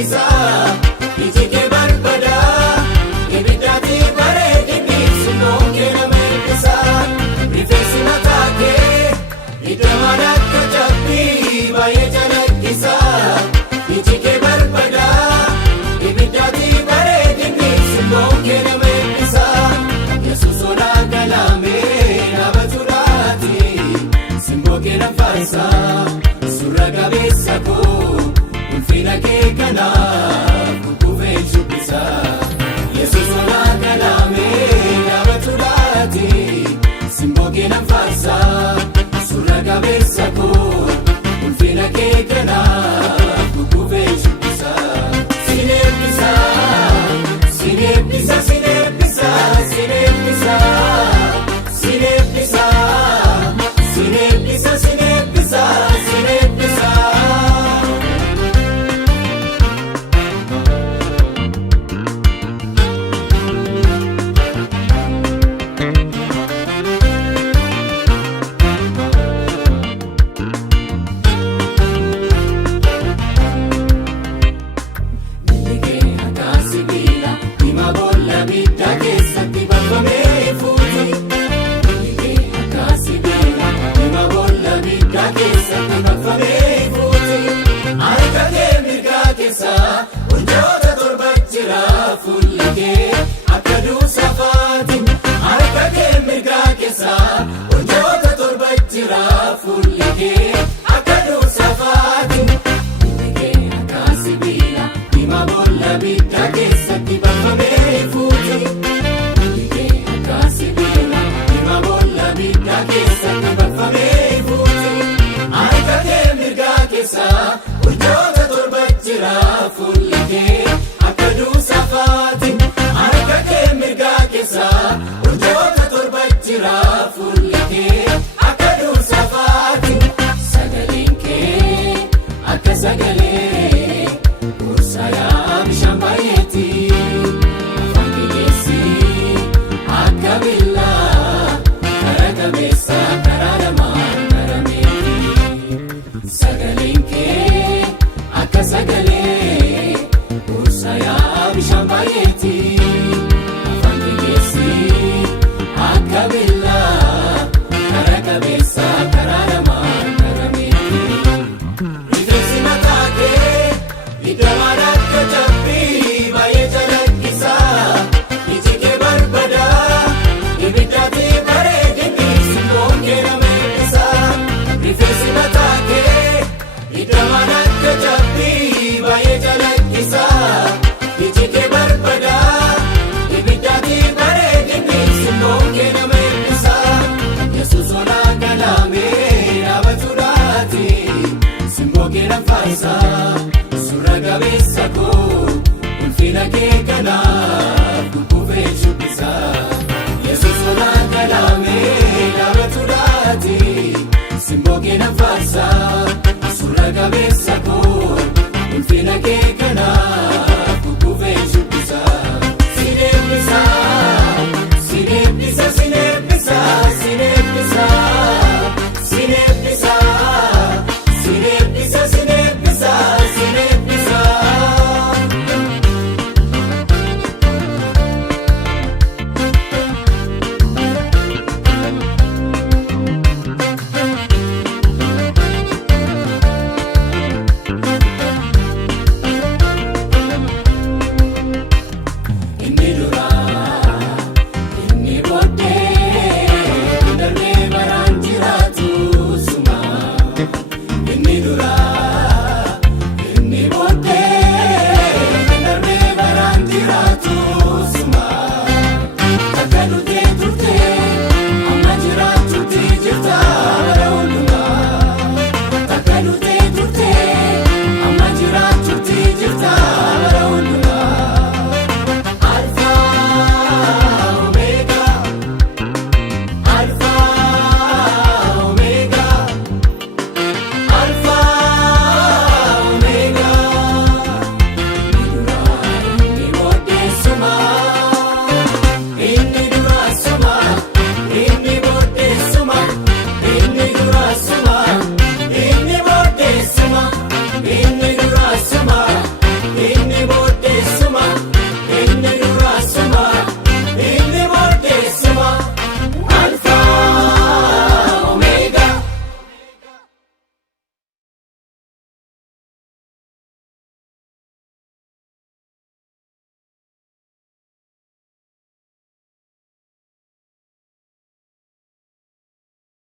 jalakkisa iji kee barbada ibiddaati bareedini simboo kee nama eebbisa rifeensi mataa kee hidhamaan akka cabbii baay'ee jalakkisa iji kee barbada ibiddaati bareedini simboo kee nama eebbisa Yesuus olaa galamee dhaabbaturaati simboo kee nafaasa surra qabeessa koo ulfina kee kanaaf kukkufee shubbisa Yesuus olaa galamee dhaabbaturaati simboo kee nafaasa surra qabeessa koo ulfina kee kanaaf kukkufee shubbisa sineebbisa sineebbisa sineebbisa sineebbisa sineebbisa sineebbisa sineebbisa sineebbisa surra qabeessa koo ulfina kee kanaaf kukkufee shubbisa Yesuus olaa galamee dhaabbaturaati simboo kee nafaasa surra qabeessa koo ulfina kee kanaaf